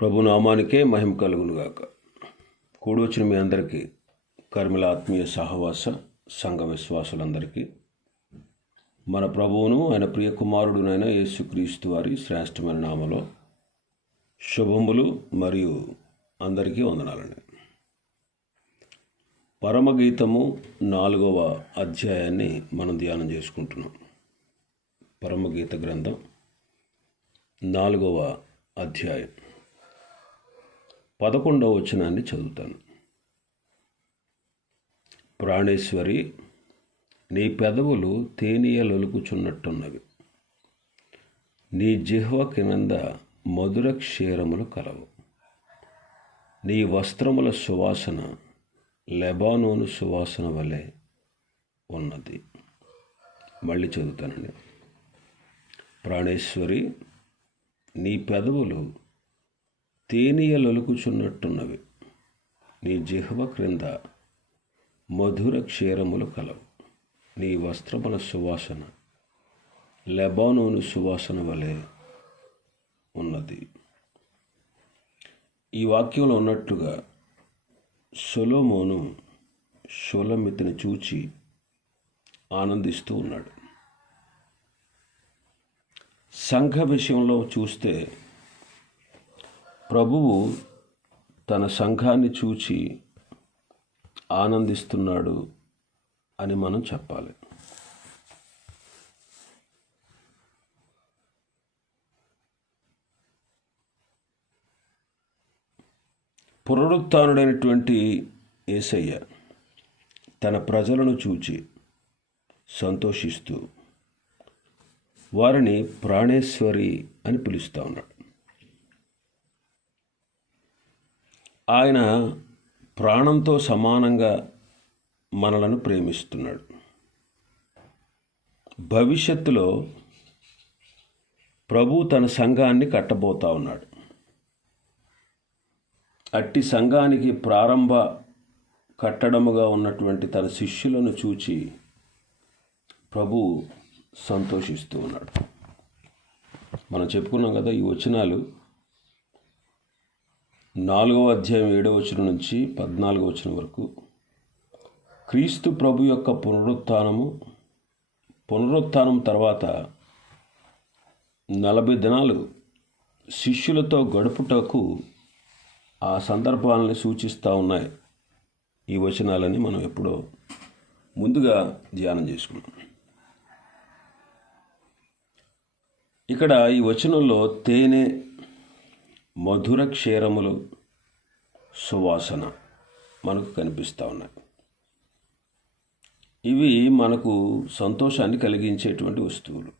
ప్రభు నామానికే మహిమ కలుగునుగాక. కూడొచ్చిన మీ అందరికీ కర్మిల ఆత్మీయ సహవాస సంఘ విశ్వాసులందరికీ మన ప్రభువును ఆయన ప్రియ కుమారుడునైన యేసుక్రీస్తు వారి శ్రేష్టమైన నామలో శుభములు మరియు అందరికీ వందనాలండి. పరమగీతము నాలుగవ అధ్యాయాన్ని మనం ధ్యానం చేసుకుంటున్నాం. పరమగీత గ్రంథం నాలుగవ అధ్యాయం. పదకొండవ వచనాన్ని చదువుతాను. ప్రాణేశ్వరి నీ పెదవులు తేనీయలొలుకుచున్నట్టున్నవి నీ జిహ్వ కింద మధుర క్షీరములు కలవు. నీ వస్త్రముల సువాసన లెబానోను సువాసన వలె ఉన్నది. మళ్ళీ చదువుతానండి. ప్రాణేశ్వరి నీ పెదవులు తేనీయలొలుకుచున్నట్టున్నవి నీ జిహ్వ క్రింద మధుర క్షీరములు కలవు. నీ వస్త్రముల సువాసన లెబానోను సువాసన వలె ఉన్నది. ఈ వాక్యంలో ఉన్నట్టుగా సొలోమోను షోలమితిని చూచి ఆనందిస్తూ ఉన్నాడు. సంఘ విషయంలో చూస్తే ప్రభువు తన సంఘాన్ని చూచి ఆనందిస్తున్నాడు అని మనం చెప్పాలి. పునరుత్డైనటువంటి ఏసయ్య తన ప్రజలను చూచి సంతోషిస్తూ వారిని ప్రాణేశ్వరి అని పిలుస్తూ ఉన్నాడు. ఆయన ప్రాణంతో సమానంగా మనలను ప్రేమిస్తున్నాడు. భవిష్యత్తులో ప్రభు తన సంఘాన్ని కట్టబోతా ఉన్నాడు. అట్టి సంఘానికి ప్రారంభ కట్టడముగా ఉన్నటువంటి తన శిష్యులను చూచి ప్రభు సంతోషిస్తూ ఉన్నాడు. మనం చెప్పుకున్నాం కదా ఈ వచనాలు నాలుగవ అధ్యాయం ఏడవ వచనం నుంచి పద్నాలుగవ వచనం వరకు. క్రీస్తు ప్రభు యొక్క పునరుత్నము పునరుత్నం తర్వాత నలభై దినాలు శిష్యులతో గడుపుటకు ఆ సందర్భాలని సూచిస్తూ ఉన్నాయి. ఈ వచనాలని మనం ఎప్పుడో ముందుగా ధ్యానం చేసుకున్నాం ఇక్కడ ఈ వచనంలో తేనె మధుర క్షీరములు సువాసన మనకు కనిపిస్తూ ఉన్నాయి. ఇవి మనకు సంతోషాన్ని కలిగించేటువంటి వస్తువులు.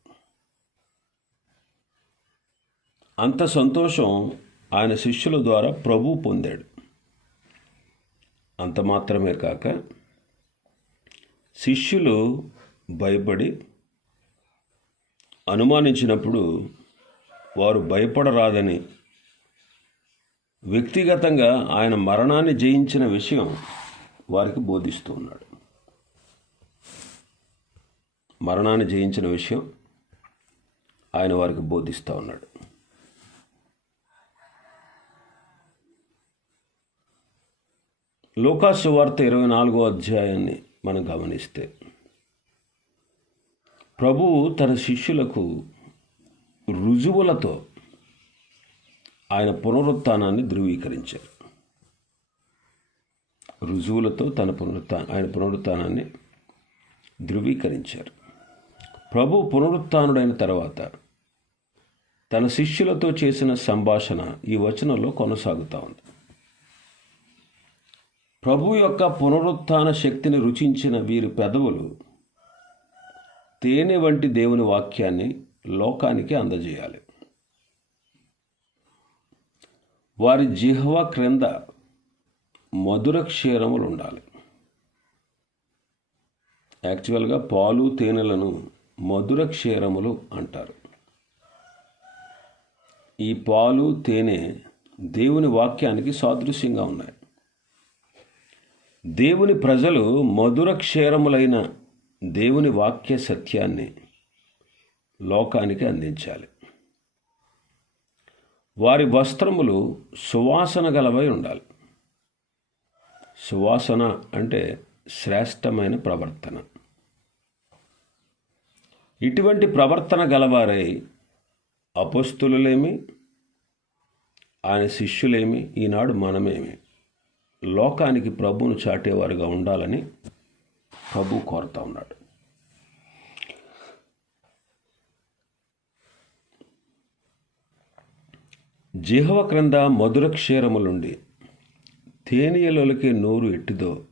అంత సంతోషం ఆయన శిష్యుల ద్వారా ప్రభు పొందాడు. అంత మాత్రమే కాక శిష్యులు భయపడి అనుమానించినప్పుడు వారు భయపడరాదని వ్యక్తిగతంగా ఆయన మరణాన్ని జయించిన విషయం వారికి బోధిస్తూ ఉన్నాడు. మరణాన్ని జయించిన విషయం ఆయన వారికి బోధిస్తూ ఉన్నాడు. లోకాసు వార్త ఇరవై నాలుగో అధ్యాయాన్ని మనం గమనిస్తే ప్రభువు తన శిష్యులకు రుజువులతో ఆయన పునరుత్నాన్ని ధృవీకరించారు. రుజువులతో తన పునరుత్న ఆయన పునరుత్నాన్ని ధృవీకరించారు. ప్రభు పునరుత్డైన తర్వాత తన శిష్యులతో చేసిన సంభాషణ ఈ వచనంలో కొనసాగుతూ ఉంది. ప్రభు యొక్క పునరుత్న శక్తిని రుచించిన వీరి పెదవులు తేనె వంటి దేవుని వాక్యాన్ని లోకానికి అందజేయాలి. వారి జిహ్వ క్రింద మధుర క్షీరములు ఉండాలి. యాక్చువల్గా పాలు తేనెలను మధుర క్షీరములు అంటారు. ఈ పాలు తేనె దేవుని వాక్యానికి సాదృశ్యంగా ఉన్నాయి. దేవుని ప్రజలు మధుర క్షీరములైన దేవుని వాక్య సత్యాన్ని లోకానికి అందించాలి. వారి వస్త్రములు సువాసన గలవై ఉండాలి. సువాసన అంటే శ్రేష్టమైన ప్రవర్తన. ఇటువంటి ప్రవర్తన గలవారై అపస్తులులేమి ఆయన శిష్యులేమి ఈనాడు మనమేమి. లోకానికి ప్రభువును చాటేవారుగా ఉండాలని ప్రభు కోరుతా ఉన్నాడు. జిహవ క్రింద మధుర క్షీరములుండి తేనీయలొలికే నోరు ఎట్టిదో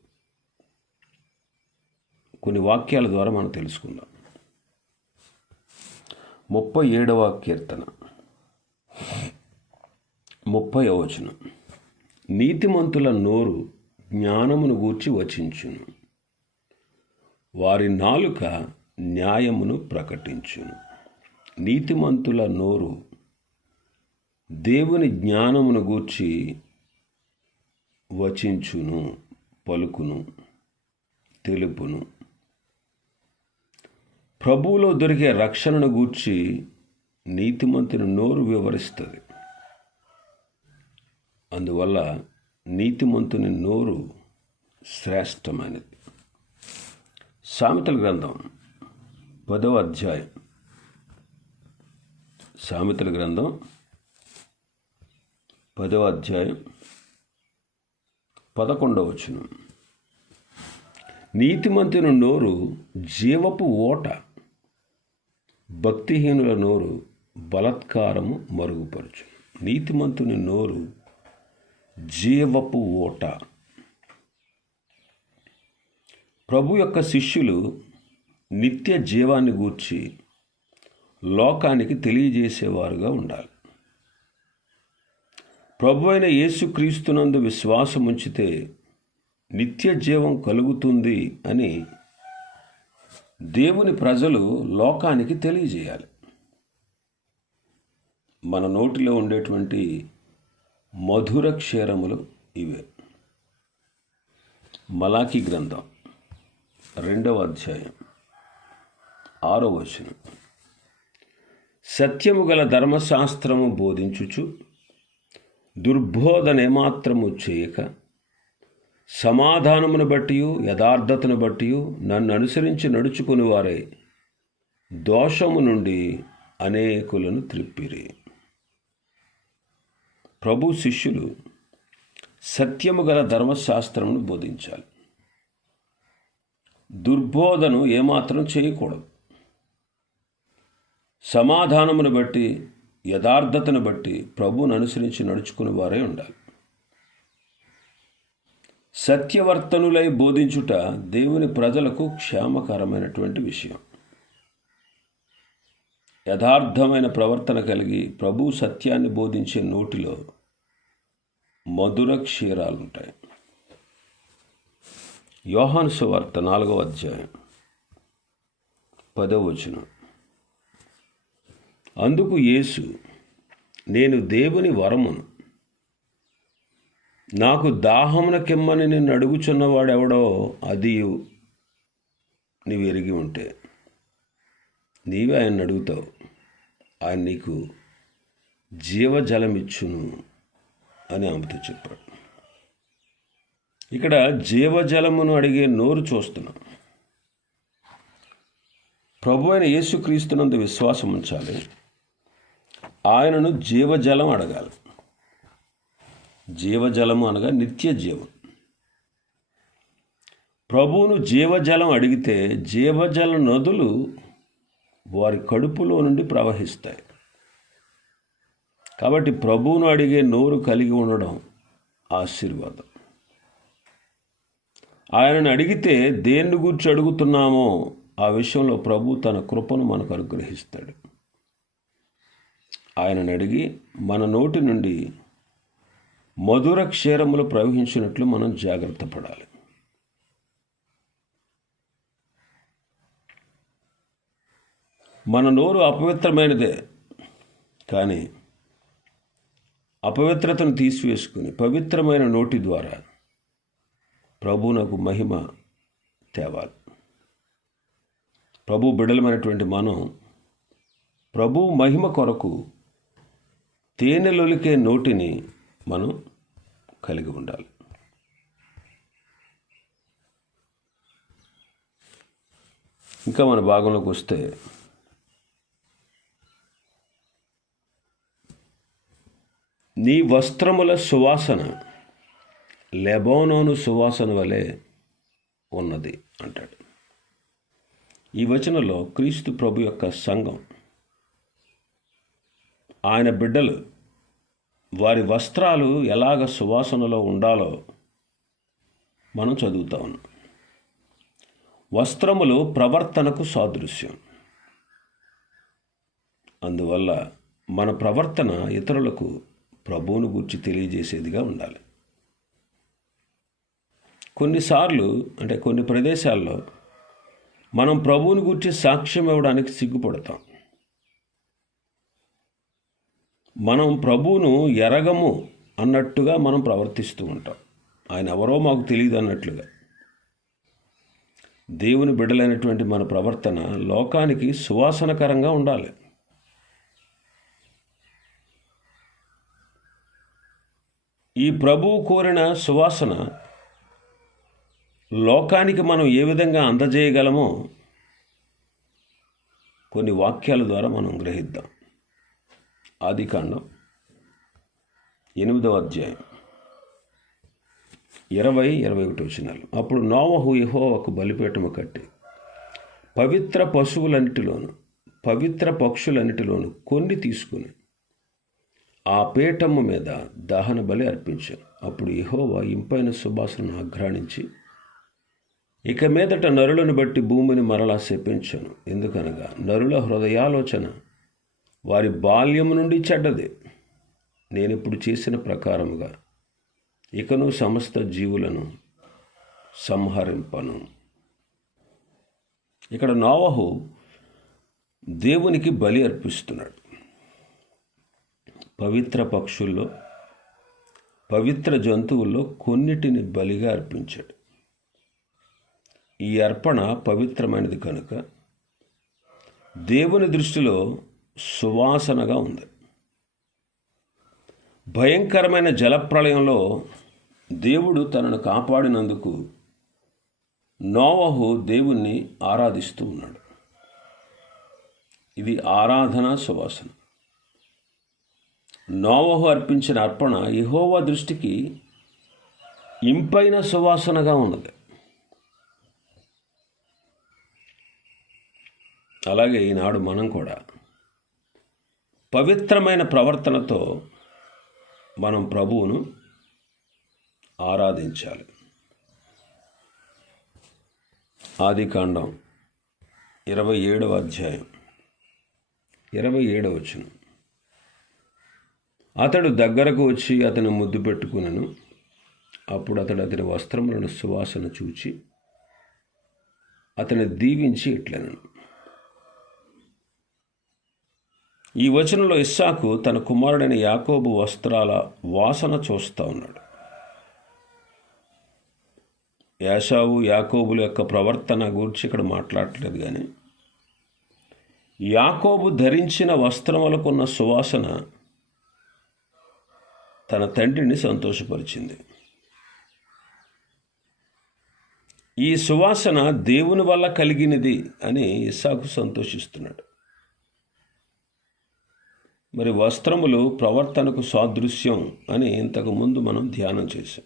కొన్ని వాక్యాల ద్వారా మనం తెలుసుకుందాం. ముప్పై ఏడవ కీర్తన. ముప్పై వచనం. నీతిమంతుల నోరు జ్ఞానమును గూర్చి వచించును. వారి నాలుక న్యాయమును ప్రకటించును. నీతిమంతుల నోరు దేవుని జ్ఞానమును గూర్చి వచించును పలుకును తెలుపును. ప్రభువులో దొరికే రక్షణను గూర్చి నీతిమంతుని నోరు వివరిస్తుంది. అందువల్ల నీతిమంతుని నోరు శ్రేష్టమైనది. సామెతల గ్రంథం పదవ అధ్యాయం. సామెతల గ్రంథం పదవ అధ్యాయం పదకొండవ వచనం. నీతిమంతుని నోరు జీవపు ఓట భక్తిహీనుల నోరు బలత్కారము మరుగుపరచు. నీతిమంతుని నోరు జీవపు ఓట. ప్రభు యొక్క శిష్యులు నిత్య జీవాన్ని గూర్చి లోకానికి తెలియజేసేవారుగా ఉండాలి. ప్రభు అయిన యేసుక్రీస్తునందు విశ్వాసం ఉంచితే నిత్య జీవం కలుగుతుంది అని దేవుని ప్రజలు లోకానికి తెలియజేయాలి. మన నోటిలో ఉండేటువంటి మధుర క్షీరములు ఇవే. మలాకి గ్రంథం రెండవ అధ్యాయం ఆరో వచనం. సత్యము గల ధర్మశాస్త్రము బోధించుచు దుర్బోధన ఏమాత్రము చేయక సమాధానమును బట్టి యథార్థతను బట్టి నన్ను అనుసరించి నడుచుకుని వారే దోషము నుండి అనేకులను త్రిప్పిరి. ప్రభు శిష్యులు సత్యము గల ధర్మశాస్త్రమును బోధించాలి. దుర్బోధను ఏమాత్రం చేయకూడదు. సమాధానమును బట్టి యథార్థతను బట్టి ప్రభువును అనుసరించి నడుచుకుని వారే ఉండాలి. సత్యవర్తనులై బోధించుట దేవుని ప్రజలకు క్షేమకరమైనటువంటి విషయం. యథార్థమైన ప్రవర్తన కలిగి ప్రభు సత్యాన్ని బోధించే నోటిలో మధుర క్షీరాలుంటాయి. యోహాను సువార్త నాలుగవ అధ్యాయం పదవచనం అందుకు యేసు నేను దేవుని వరమును. నాకు దాహమున కిమ్మని నిన్ను అడుగుచున్నవాడెవడో అది నీవు ఎరిగి ఉంటే. నీవే ఆయన అడుగుతావు. ఆయన నీకు జీవజలమిచ్చును అని ఆమెతో చెప్పాడు. ఇక్కడ జీవజలమును అడిగే నోరు చూస్తున్నాం. ప్రభు అయిన యేసుక్రీస్తునందు విశ్వాసం ఉంచాలి ఆయనను జీవజలం అడగాలి. జీవజలము అనగా నిత్య జీవం. ప్రభువును జీవజలం అడిగితే జీవజల నదులు వారి కడుపులో నుండి ప్రవహిస్తాయి. కాబట్టి ప్రభువును అడిగే నోరు కలిగి ఉండడం ఆశీర్వాదం. ఆయనను అడిగితే దేన్ని గురించి అడుగుతున్నామో ఆ విషయంలో ప్రభు తన కృపను మనకు అనుగ్రహిస్తాడు. ఆయనను అడిగి మన నోటి నుండి మధుర క్షీరములు ప్రవహించినట్లు మనం జాగ్రత్త పడాలి. మన నోరు అపవిత్రమైనదే కానీ అపవిత్రతను తీసివేసుకుని పవిత్రమైన నోటి ద్వారా ప్రభునకు మహిమ తేవాలి. ప్రభు బిడలమైనటువంటి మనం ప్రభు మహిమ కొరకు తేనెలొలికే నోటిని మనం కలిగి ఉండాలి. ఇంకా మన భాగంలోకి వస్తే నీ వస్త్రముల సువాసన లెబోనోను సువాసన వలె ఉన్నది అంటాడు. ఈ వచనంలో క్రీస్తు ప్రభు యొక్క సంఘం ఆయన బిడ్డలు వారి వస్త్రాలు ఎలాగ సువాసనలో ఉండాలో మనం చదువుతా ఉన్నాం. వస్త్రములు ప్రవర్తనకు సాదృశ్యం. అందువల్ల మన ప్రవర్తన ఇతరులకు ప్రభువును గూర్చి తెలియజేసేదిగా ఉండాలి. కొన్నిసార్లు అంటే కొన్ని ప్రదేశాల్లో మనం ప్రభువుని గూర్చి సాక్ష్యం ఇవ్వడానికి సిగ్గుపడతాం. మనం ప్రభువును ఎరగము అన్నట్టుగా మనం ప్రవర్తిస్తూ ఉంటాం. ఆయన ఎవరో మాకు తెలియదు అన్నట్లుగా. దేవుని బిడ్డలైనటువంటి మన ప్రవర్తన లోకానికి సువాసనకరంగా ఉండాలి. ఈ ప్రభువు కోరిన సువాసన లోకానికి మనం ఏ విధంగా అందజేయగలమో కొన్ని వాక్యాల ద్వారా మనం గ్రహిద్దాం. ఆదికాండం ఎనిమిదవ అధ్యాయం. ఇరవై ఇరవై ఒకటి వచ్చినాలు అప్పుడు నోవహు యహోవకు బలిపీఠము కట్టి పవిత్ర పశువులన్నిటిలోను పవిత్ర పక్షులన్నిటిలోను కొన్ని తీసుకుని ఆ పీఠము మీద దహన బలి అర్పించాను అప్పుడు యహోవా ఇంపైన సుభాషను ఆఘ్రాణించి ఇక మీదట నరులను బట్టి భూమిని మరలా శపించాను. ఎందుకనగా నరుల హృదయాలోచన వారి బాల్యము నుండి చెడ్డది. నేను ఇప్పుడు చేసిన ప్రకారముగా ఇకను సమస్త జీవులను సంహరింపను. ఇక్కడ నోవహు దేవునికి బలి అర్పిస్తున్నాడు. పవిత్ర పక్షుల్లో పవిత్ర జంతువుల్లో కొన్నిటిని బలిగా అర్పించాడు. ఈ అర్పణ పవిత్రమైనది కనుక దేవుని దృష్టిలో సువాసనగా ఉంది. భయంకరమైన జలప్రళయంలో దేవుడు తనను కాపాడినందుకు నోవహు దేవుణ్ణి ఆరాధిస్తూ ఉన్నాడు. ఇది ఆరాధన సువాసన. నోవహు అర్పించిన అర్పణ యహోవా దృష్టికి ఇంపైన సువాసనగా ఉన్నది. అలాగే ఈనాడు మనం కూడా పవిత్రమైన ప్రవర్తనతో మనం ప్రభువును ఆరాధించాలి. ఆదికాండం ఇరవై ఏడవ అధ్యాయం ఇరవై ఏడవ వచ్చిన అతడు దగ్గరకు వచ్చి అతను ముద్దు పెట్టుకునను. అప్పుడు అతడు అతని వస్త్రములను సువాసన చూచి అతని దీవించి ఇట్లనను ఈ వచనంలో ఇస్సాకు తన కుమారుడైన యాకోబు వస్త్రాల వాసన చూస్తూ ఉన్నాడు. యాషావు యాకోబుల యొక్క ప్రవర్తన గురించి ఇక్కడ మాట్లాడట్లేదు కానీ యాకోబు ధరించిన వస్త్రములకున్న సువాసన తన తండ్రిని సంతోషపరిచింది. ఈ సువాసన దేవుని వల్ల కలిగినది అని ఇస్సాకు సంతోషిస్తున్నాడు. మరి వస్త్రములు ప్రవర్తనకు సాదృశ్యం అని ఇంతకు ముందు మనం ధ్యానం చేశాం.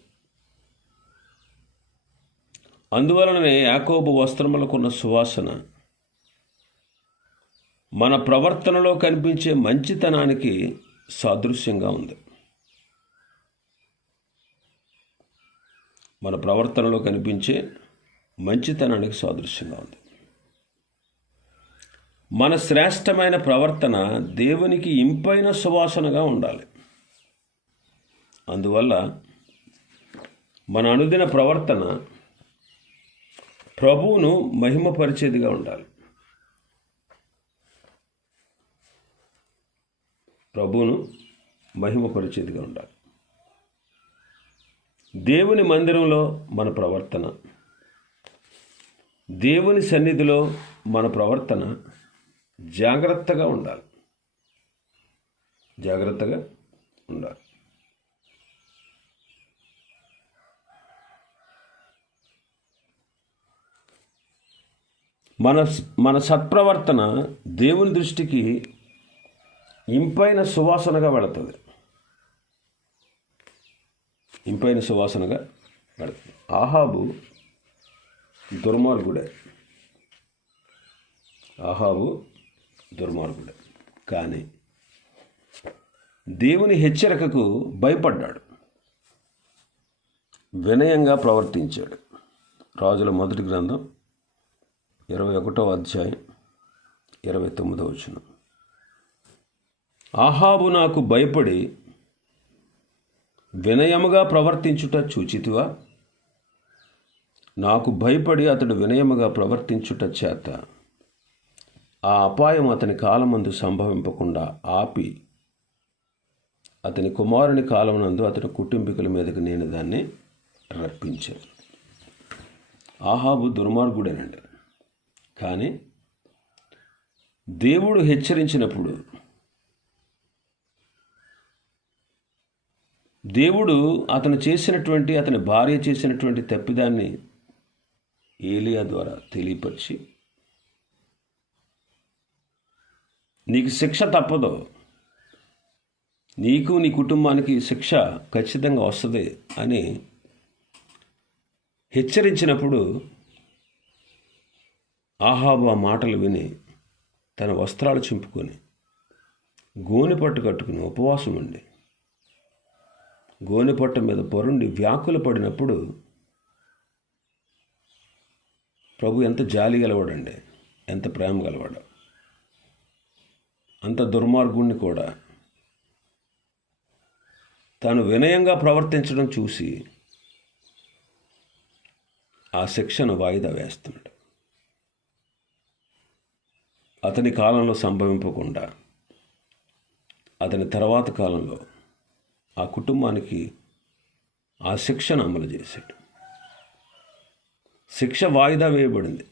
అందువలననే యాకోబు వస్త్రములకున్న సువాసన మన ప్రవర్తనలో కనిపించే మంచితనానికి సాదృశ్యంగా ఉంది. మన ప్రవర్తనలో కనిపించే మంచితనానికి సాదృశ్యంగా ఉంది. మన శ్రేష్టమైన ప్రవర్తన దేవునికి ఇంపైన సువాసనగా ఉండాలి. అందువల్ల మన అనుదిన ప్రవర్తన ప్రభువును మహిమపరిచేదిగా ఉండాలి. ప్రభువును మహిమపరిచేదిగా ఉండాలి. దేవుని మందిరంలో మన ప్రవర్తన దేవుని సన్నిధిలో మన ప్రవర్తన జాగ్రత్తగా ఉండాలి. జాగ్రత్తగా ఉండాలి. మన మన సత్ప్రవర్తన దేవుని దృష్టికి ఇంపైన సువాసనగా పెడుతుంది. ఇంపైన సువాసనగా పెడుతుంది. ఆహాబు దుర్మార్గుడే. ఆహాబు దుర్మార్గుడు. కానీ దేవుని హెచ్చరికకు భయపడ్డాడు. వినయంగా ప్రవర్తించాడు. రాజుల మొదటి గ్రంథం ఇరవై ఒకటో అధ్యాయం ఇరవై తొమ్మిదో వచ్చిన ఆహాబు నాకు భయపడి వినయముగా ప్రవర్తించుట చూచితివా? నాకు భయపడి అతడు వినయముగా ప్రవర్తించుట చేత ఆ అపాయం అతని కాలమందు సంభవింపకుండా ఆపి అతని కుమారుని కాలమునందు అతని కుటుంబీకుల మీదకు నేను దాన్ని రప్పించాను. ఆహాబు దుర్మార్గుడేనండి. కానీ దేవుడు హెచ్చరించినప్పుడు దేవుడు అతను చేసినటువంటి అతని భార్య చేసినటువంటి తప్పిదాన్ని ఏలియా ద్వారా తెలియపరిచి నీకు శిక్ష తప్పదు. నీకు నీ కుటుంబానికి శిక్ష ఖచ్చితంగా వస్తుంది అని హెచ్చరించినప్పుడు ఆహాబు ఆ మాటలు విని తన వస్త్రాలు చింపుకొని గోనె పట్టు కట్టుకుని ఉపవాసం ఉండి గోనె పట్టు మీద పొరుండి వ్యాకుల పడినప్పుడు ప్రభు ఎంత జాలి గలవాడండి ఎంత ప్రేమ గలవాడు. అంత దుర్మార్గుణ్ణి కూడా. తాను వినయంగా ప్రవర్తించడం చూసి ఆ శిక్షను వాయిదా వేస్తున్నాడు. అతని కాలంలో సంభవింపకుండా అతని తర్వాత కాలంలో ఆ కుటుంబానికి ఆ శిక్షను అమలు చేశాడు. శిక్ష వాయిదా వేయబడింది.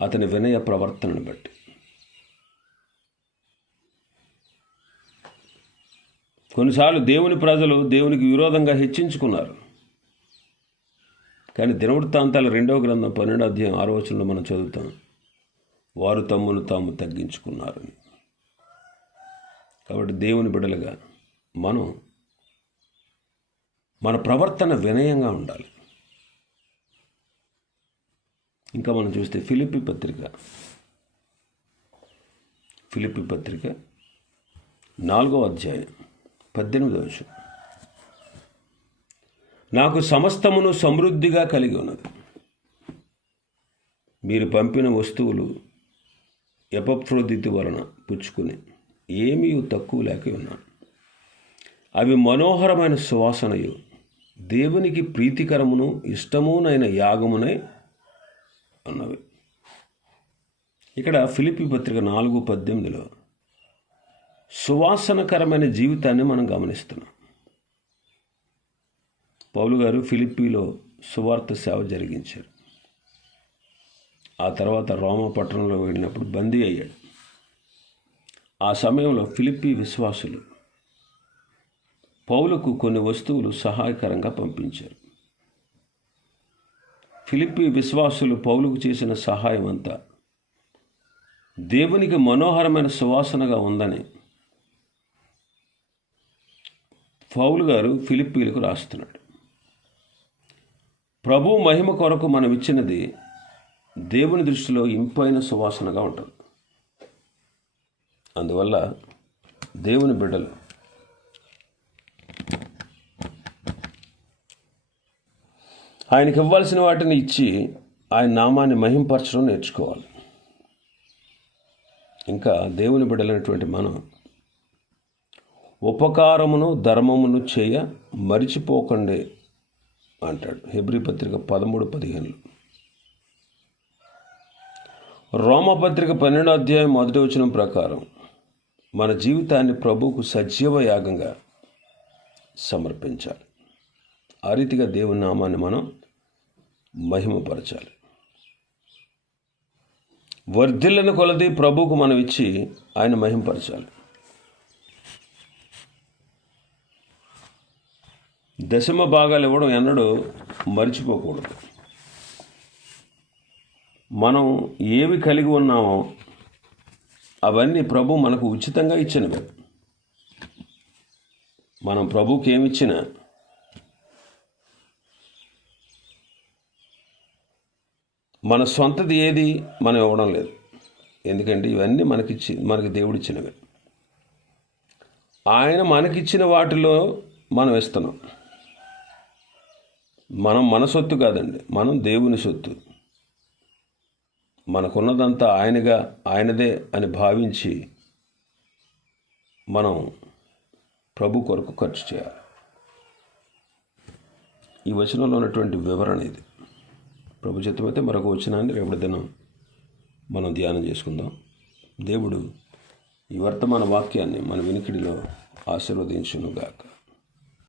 అతని వినయ ప్రవర్తనను బట్టి. కొన్నిసార్లు దేవుని ప్రజలు దేవునికి విరోధంగా హెచ్చించుకున్నారు. కానీ దినవృత్తాంతాల రెండవ గ్రంథం పన్నెండో అధ్యాయం ఆరో వచనంలో మనం చదువుతాం. వారు తమ్మును తాము తగ్గించుకున్నారని. కాబట్టి దేవుని బిడలుగా మనం మన ప్రవర్తన వినయంగా ఉండాలి. ఇంకా మనం చూస్తే ఫిలిపి పత్రిక. ఫిలిపి పత్రిక నాలుగో అధ్యాయం. పద్దెనిమిదవ నాకు సమస్తమును సమృద్ధిగా కలిగి ఉన్నది. మీరు పంపిన వస్తువులు ఎపప్రోదితి వలన పుచ్చుకుని ఏమీ తక్కువ లేక ఉన్నాను అవి మనోహరమైన సువాసనయు దేవునికి ప్రీతికరమును ఇష్టమునైన యాగమునై ఉన్నవి. ఇక్కడ ఫిలిపి పత్రిక నాలుగు పద్దెనిమిదిలో సువాసనకరమైన జీవితాన్ని మనం గమనిస్తున్నాం. పౌలు గారు ఫిలిప్పీలో సువార్త సేవ జరిగించారు. ఆ తర్వాత రోమ పట్టణంలో వెళ్ళినప్పుడు బందీ అయ్యాడు. ఆ సమయంలో ఫిలిప్పీ విశ్వాసులు పౌలకు కొన్ని వస్తువులు సహాయకరంగా పంపించారు. ఫిలిప్పీ విశ్వాసులు పౌలుకు చేసిన సహాయం అంతా దేవునికి మనోహరమైన సువాసనగా ఉందని పౌలు గారు ఫిలిప్పీలకు రాస్తున్నాడు. ప్రభు మహిమ కొరకు మనం ఇచ్చినది దేవుని దృష్టిలో ఇంపైన సువాసనగా ఉంటుంది. అందువల్ల దేవుని బిడ్డలు ఆయనకి ఇవ్వాల్సిన వాటిని ఇచ్చి ఆయన నామాన్ని మహింపరచడం నేర్చుకోవాలి. ఇంకా దేవుని బిడ్డలైనటువంటి మనం ఉపకారమును ధర్మమును చేయ మరిచిపోకండి అంటాడు. హెబ్రి పత్రిక పదమూడు పదిహేనులు. రోమపత్రిక పన్నెండో అధ్యాయం మొదటి వచనం ప్రకారం మన జీవితాన్ని ప్రభువుకు సజీవ యాగంగా సమర్పించాలి. ఆ రీతిగా దేవుని నామాన్ని మనం మహిమపరచాలి. వర్ధిల్లను కొలది ప్రభువుకు మనం ఇచ్చి ఆయన మహిమపరచాలి. దశమ భాగాలు ఇవ్వడం ఎన్నడూ మర్చిపోకూడదు. మనం ఏవి కలిగి ఉన్నామో అవన్నీ ప్రభు మనకు ఉచితంగా ఇచ్చినవే. మనం ప్రభుకి ఏమిచ్చినా మన సొంతది ఏది మనం ఇవ్వడం లేదు. ఎందుకంటే ఇవన్నీ మనకిచ్చి మనకి దేవుడిచ్చినవే ఆయన మనకిచ్చిన వాటిలో మనం ఇస్తున్నాం. మనం మన సొత్తు కాదండి. మనం దేవుని సొత్తు. మనకున్నదంతా ఆయనగా ఆయనదే అని భావించి మనం ప్రభు కొరకు ఖర్చు చేయాలి. ఈ వచనంలో ఉన్నటువంటి వివరణ ఇది. ప్రభు చిత్తమైతే మరొక వచనాన్ని రేపటి దినం మనం ధ్యానం చేసుకుందాం. దేవుడు ఈ వర్తమాన వాక్యాన్ని మన వినికిడిలో ఆశీర్వదించునుగాక.